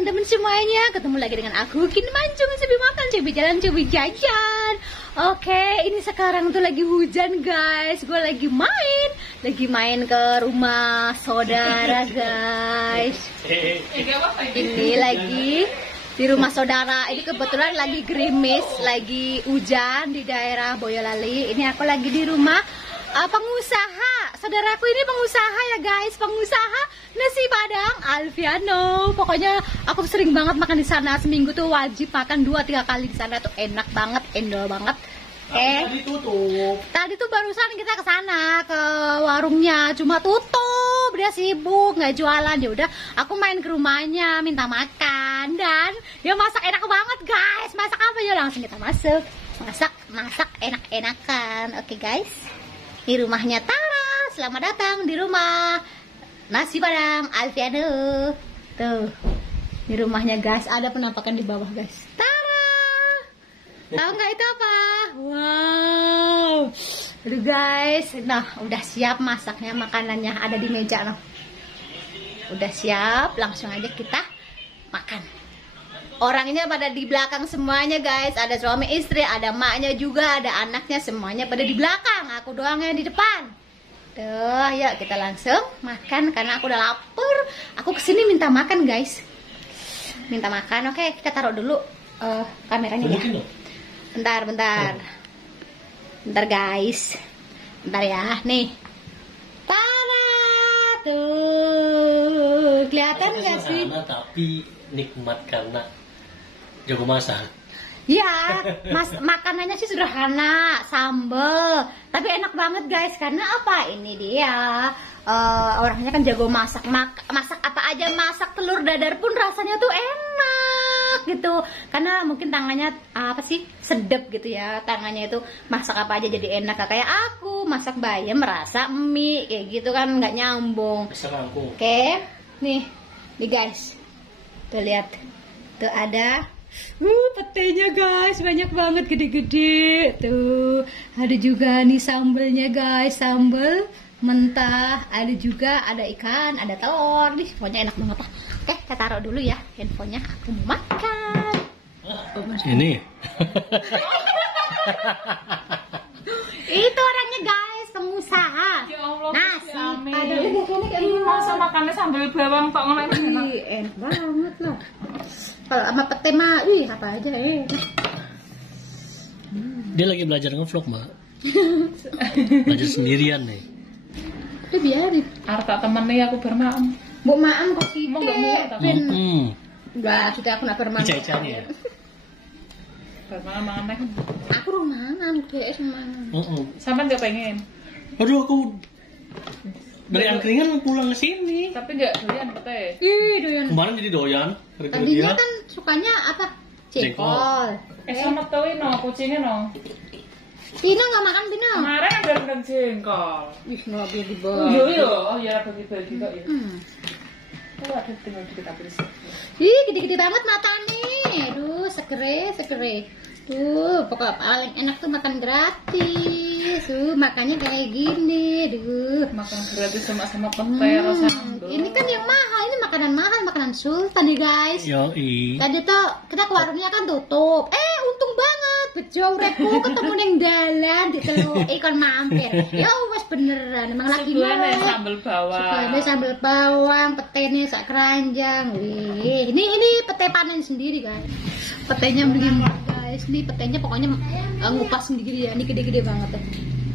teman-teman semuanya, ketemu lagi dengan aku Kin Mancung, cobi makan, cobi jalan, cobi jajan. Oke, ini sekarang tuh lagi hujan guys. Gue lagi main ke rumah saudara guys. Ini lagi di rumah saudara. Ini kebetulan lagi gerimis, lagi hujan di daerah Boyolali. Ini aku lagi di rumah pengusaha. Saudaraku ini pengusaha ya guys, pengusaha nasi Padang Alfiano. Pokoknya aku sering banget makan di sana, seminggu tuh wajib makan 2-3 kali di sana, tuh enak banget, endol banget. Tadi tutup. Tadi tuh barusan kita ke sana ke warungnya, cuma tutup, dia sibuk nggak jualan. Ya udah, aku main ke rumahnya minta makan dan dia masak enak banget guys. Masak apa ya? Langsung kita masuk. Masak enak-enakan. Oke guys. Di rumahnya Tara. Selamat datang di rumah nasi Padang Alfiano. Tuh. Di rumahnya guys, ada penampakan di bawah guys. Tara. Tahu nggak itu apa? Wow. Aduh guys, nah udah siap masaknya, makanannya ada di meja noh. Udah siap, langsung aja kita makan. Orangnya pada di belakang semuanya guys. Ada suami istri, ada maknya juga, ada anaknya, semuanya pada di belakang. Aku doang yang di depan. Tuh, yuk kita langsung makan karena aku udah lapar. Aku kesini minta makan guys. Minta makan, oke kita taruh dulu kameranya ya. Bentar guys. Bentar ya, nih. Tara tuh. Kelihatan nggak sih? Tapi nikmat karena jago masak. Ya, makanannya sih sederhana, sambel, tapi enak banget guys. Karena apa? Ini dia orangnya kan jago masak, masak apa aja, masak telur dadar pun rasanya tuh enak gitu. Karena mungkin tangannya apa sih, sedep gitu ya tangannya itu, masak apa aja jadi enak. Kayak aku masak bayam rasa mie kayak gitu kan nggak nyambung. Oke, nih guys, tuh lihat, tuh ada. Petenya guys, banyak banget, gede-gede. Tuh, ada juga nih sambelnya guys, sambel mentah. Ada juga, ada ikan, ada telur. Nih, pokoknya enak banget lah. Oke, kita taruh dulu ya handphonenya. Aku mau makan. Ini. Itu orangnya guys, pengusaha. Ya Allah, nasi. Ada ini masa makannya sambil bawang tok ngono enak banget loh. Kalau sama pete mah, apa aja Dia lagi belajar ngevlog, Mbak. Belajar sendirian nih. Udah biarin. Arta temennya aku bermaam. Bu maam kok sih. Mau enggak murah tapi. Enggak, sudah aku nak bermaam. Ica-icanya ya. Bermaam aneh. Aku rumangan, kayak semangan. Sampai enggak pengen. Aduh, aku dari angkringan pulang ke sini. Tapi enggak doyan pete. Ih, doyan. Kemarin jadi doyan. Tadinya kan sukanya apa? Jengkol. Sama tauin no, kucingnya no. Tina nggak makan Tina. Kemarin ada rendang jengkol. Ih, nggak boleh dibawa. Iya, oh ya bagi-bagi kok ya. Oh, ada tinggal dikit tapi sih. Ih, gede-gede banget mata nih. Aduh, segere. Tuh, pokoknya paling enak tuh makan gratis. Makannya kayak gini. Aduh. Makan gratis sama pete rasa. Ini kan yang mahal, ini makanan mahal, makanan sultan nih guys. Yoi. Tadi tuh kita ke warungnya kan tutup. Untung banget, bejo urepku ketemu neng dalan di telu ikan mampir. Ya wes beneran, emang lagi mau. Sambal bawang. Sambal bawang, petenya sak keranjang. Wih, ini pete panen sendiri guys. Petenya begini guys, ini petenya pokoknya ngupas sendiri ya. Ini gede-gede banget ya.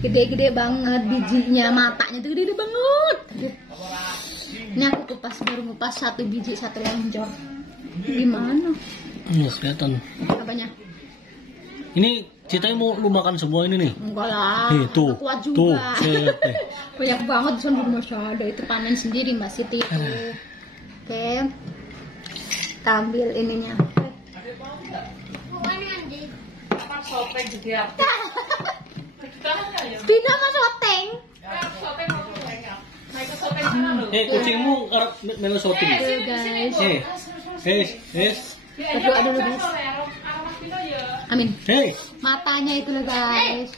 Gede-gede banget bijinya, matanya tuh gede-gede banget. Ini aku baru ngupas 1 biji 1 lonjong. Gimana? Kelihatan. Apanya? Ini ceritanya mau lu makan semua ini nih? Enggak lah. Tuh, kuat juga. tuh, banyak banget di sana masih ada. Itu panen sendiri Mbak Siti itu. Oke. Kita ambil ininya. Sopeng juga. Dina mas soteng. Kucingmu ngarep melu shooting. Guys. Berdoa dulu guys. Amin. Matanya itu loh guys.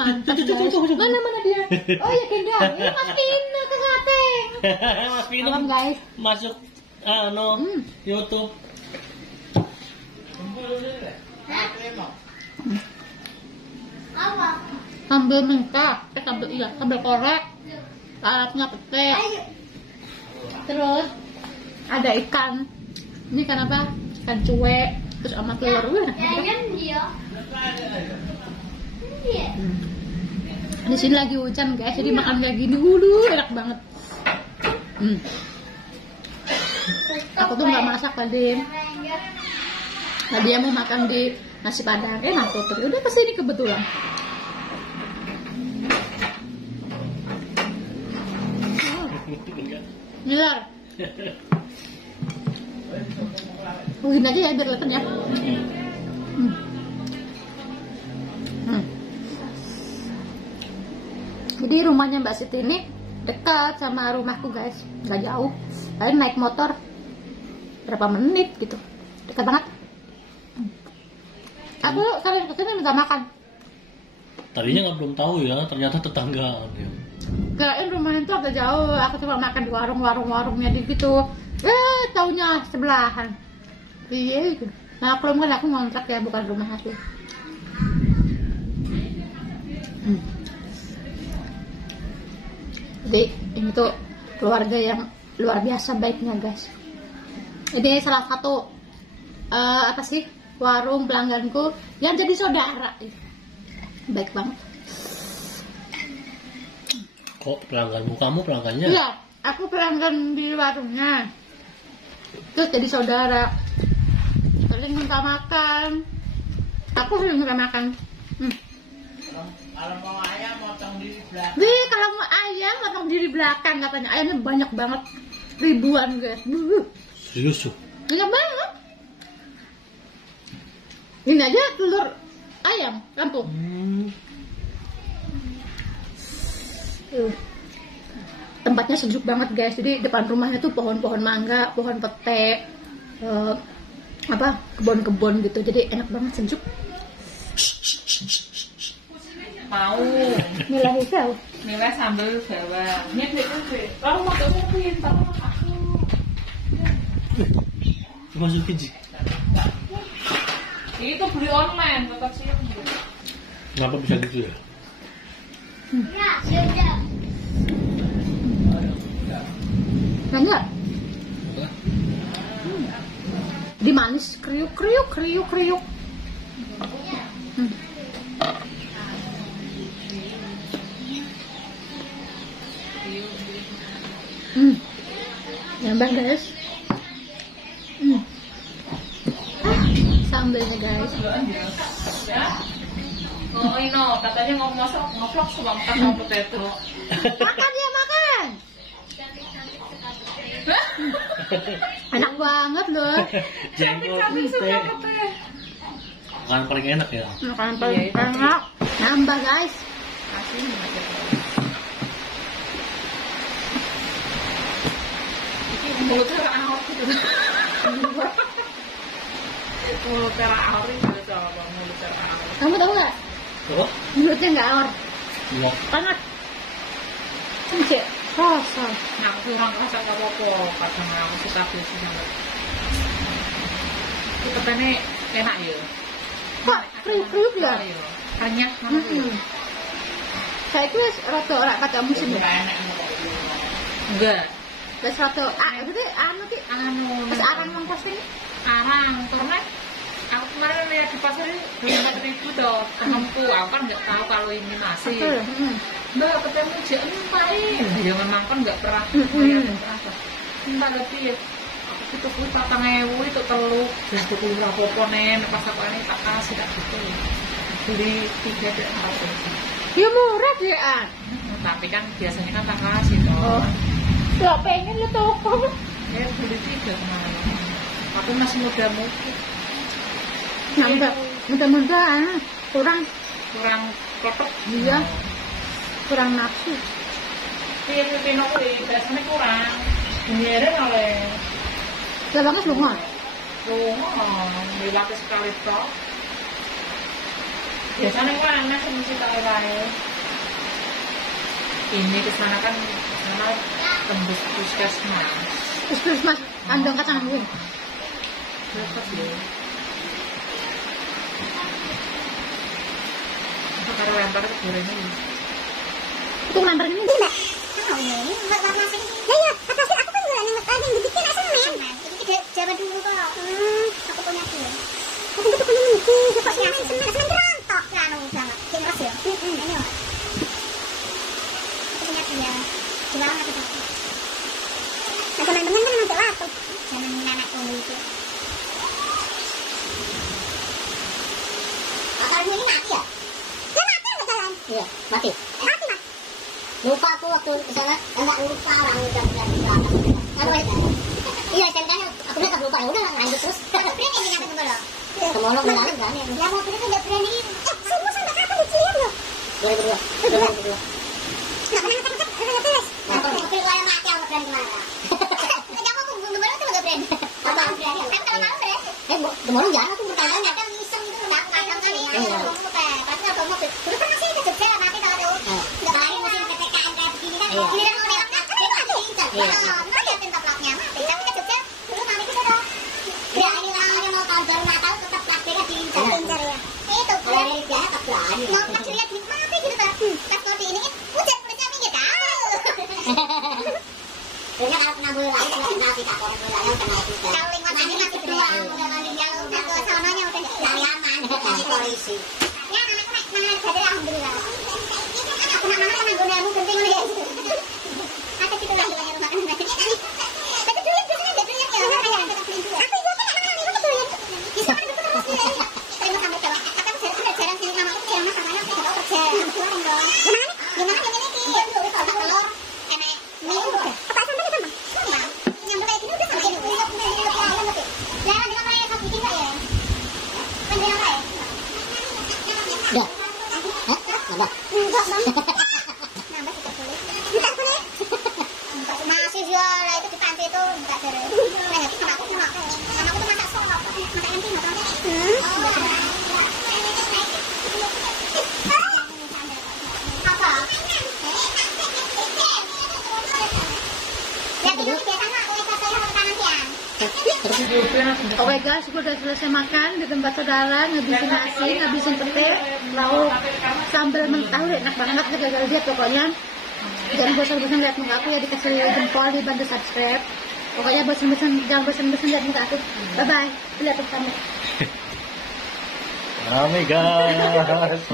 Mantap guys. Mana dia? Oh ya Kendal. Ini Mas Pino ke sateng. Mas Pino guys. masuk YouTube. Sambal mentah, sambal korek, alatnya pete. Terus ada ikan. Ini ikan apa? Ikan cuek, terus sama telur. Di sini lagi hujan guys, jadi makan kayak gini, enak banget. Aku tuh nggak masak tadi. Nah, dia mau makan di nasi padang, enak tuh. Udah kesini kebetulan. Milar. Mungkin aja ya biar kelihatan ya. Jadi rumahnya Mbak Siti ini dekat sama rumahku guys, nggak jauh. Kalian naik motor berapa menit gitu, dekat banget. Aku kalian kesini minta makan. Tadinya nggak belum tahu ya, ternyata tetangga. Kirain rumahnya itu agak jauh, aku cuma makan di warungnya di gitu. Taunya sebelahan. Iya gitu. Nah kalau kan aku ngontrak ya, bukan rumah aku. Jadi ini tuh keluarga yang luar biasa baiknya guys. Ini salah satu apa sih warung pelangganku yang jadi saudara. Baik banget. Kok pelangganmu? Kamu pelanggannya? Iya, aku pelanggan di warungnya. Terus jadi saudara. Sering minta makan. Aku sering minta makan. Kalau mau ayam motong diri belakang. Wih, kalau mau ayam motong diri belakang katanya. Ayamnya banyak banget, ribuan guys. Serius tuh? Banyak banget. Ini aja telur ayam kampung. Tempatnya sejuk banget guys. Jadi depan rumahnya tuh pohon-pohon mangga, pohon pete, kebun-kebun gitu. Jadi enak banget, sejuk. Mau Milah hijau. nilai sambal Jawa. Nyet. Kamu mau ngomongin sama aku. Masuk biji. Itu beli online, tetap siap. Kenapa bisa gitu ya? Banyak. Di manis, kriuk. Nambah guys. Sambalnya guys. Ya. Oh Ino, katanya ngevlog suka makan sama potato. Makan ya makan. Enak banget loh. Jengkol Suka putih. potato. Makanan paling enak ya. Makan paling enak. Nambah guys. Mulutnya ahok gitu. Mulutnya ahok itu coba mulutnya ahok. Kamu tahu nggak? Oh? Mulutnya nggak awor. Iya. Panas. Cek. Rasa. Nah, aku kurang rasa nggak apa-apa. Kadang aku suka biasa banget. Itu katanya enak ya. Kok kriuk ya? Renyah banget ya. Saya itu rata orang kata musim ya. Enak. Enggak. Terus rata. Itu deh anu ki. Terus arang yang posting. Arang karena aku kemarin lihat di pasar ini 4.000 tuh temanku. Aku kan nggak tahu kalau ini nasi. Mbak ketemu dia ngapain? Ya memang kan nggak pernah lihat apa. Mbak lebih aku itu 4.000 itu telur. Dan itu berapa nen pas aku ini tak kasih tak gitu. Beli 3 deh apa? Ya murah deh an. Tapi kan biasanya kan tak kasih toh. Lo pengen lo toko. Ya beli 3 kemarin. Aku masih muda-muda. Nambah mudah-mudahan kurang klotok. iya kurang nafsu. Iya pino biasanya kurang. Nyere oleh Ya banget lunga. Dilatih sekali toh. Biasanya kan mesti sekali. Ini kesana kan sana tembus puskesmas. Terus mas, kandang kacang gue. Lepas deh. Kalau lempar ke gorengnya. Itu lempar ini mbak. Ini buat warna sini. Ya, atasnya aku kan juga yang dibikin semen. Itu zaman dulu kok. Aku punya tuh. Aku tuh punya mimpi, suka ngasih semen rontok kan banget. Kayak ngeres ya. Ini loh. Aku punya dia. Jualan aku tuh. Nah, teman-teman kan masuk waktu. Zaman nenekku itu. Kalau ini mati ya? Ya mati nggak jalan? Iya, mati. Mati mas. Lupa aku waktu kesana, enggak lupa orang udah iya SMK-nya aku udah lupa ya udah lanjut terus. Berani ini nyata kemana? Kemana berani berani. Ya mobil itu udah berani. Semua sampai kapan dicilin loh? 2002. Nggak pernah ngetek terus. Mobil gua yang mati aku berani kemana? Jangan aku gembolong tuh nggak berani. Apa berani? Kan kalau malam berani. Gembolong jangan aku bertanya. Kadang iseng gitu nggak kadang kali ya. Ngomong apa? Pasti nggak mobil. Dulu pernah sih ke Jogja mati kalau tahu. Nggak lari musim PPKM kayak begini kan. Ini kan mau lewat kan mati. Nggak liatin taplaknya mati. Tapi ke Jogja dulu mati kita dong. Ya ini orangnya mau tahun baru Natal tetap prakteknya diincar. Diincar ya. Itu kalau dari biaya tak berani. Mau kecilnya di mati gitu kan. Pas kalau di ini kan hujan kulitnya minggir tahu. Kayaknya kalau kena bola lagi nggak kenal kita kalau bola yang kena juga. Kalau lingkungan ini masih beruang, udah mandi jauh, udah ke sononya udah dari aman, dari polisi. Ya nama saja alhamdulillah. Aku nama sama gunamu penting nih. Ada kita lagi banyak rumah kan. Tapi duit biasanya ada duit ya. Aku juga kan anak-anak ini betul ya. Bisa kan betul betul. Terima sampai jawab. Akan jarang sih nama aku jarang sama anak aku kerja. Keluarin dong. Gimana yang ini? Dia dulu kalau enak minggu. Apa sampai di sana? Yang mulai dulu udah sampai di sana. Lah lagi apa ya kamu bikin ya? Pengen apa ya? Dah. Hah? Nambah. Enggak, Bang. Nambah tidak boleh. Tidak boleh. Masih jual itu di pantai itu enggak boleh. Nah, tapi sama aku tuh masak sop. Masak nanti enggak tahu. Apa? Ya, itu biasa mah oleh saya makanan siang. Oke guys, gue udah selesai makan di tempat saudara, ngabisin nasi, ngabisin petir, lauk sambal mentah, udah enak banget, gagal lihat pokoknya. Jangan bosan-bosan lihat muka aku ya, dikasih jempol, dibantu subscribe. Pokoknya jangan bosan-bosan lihat muka aku. Bye bye, lihat bersama. Rame guys.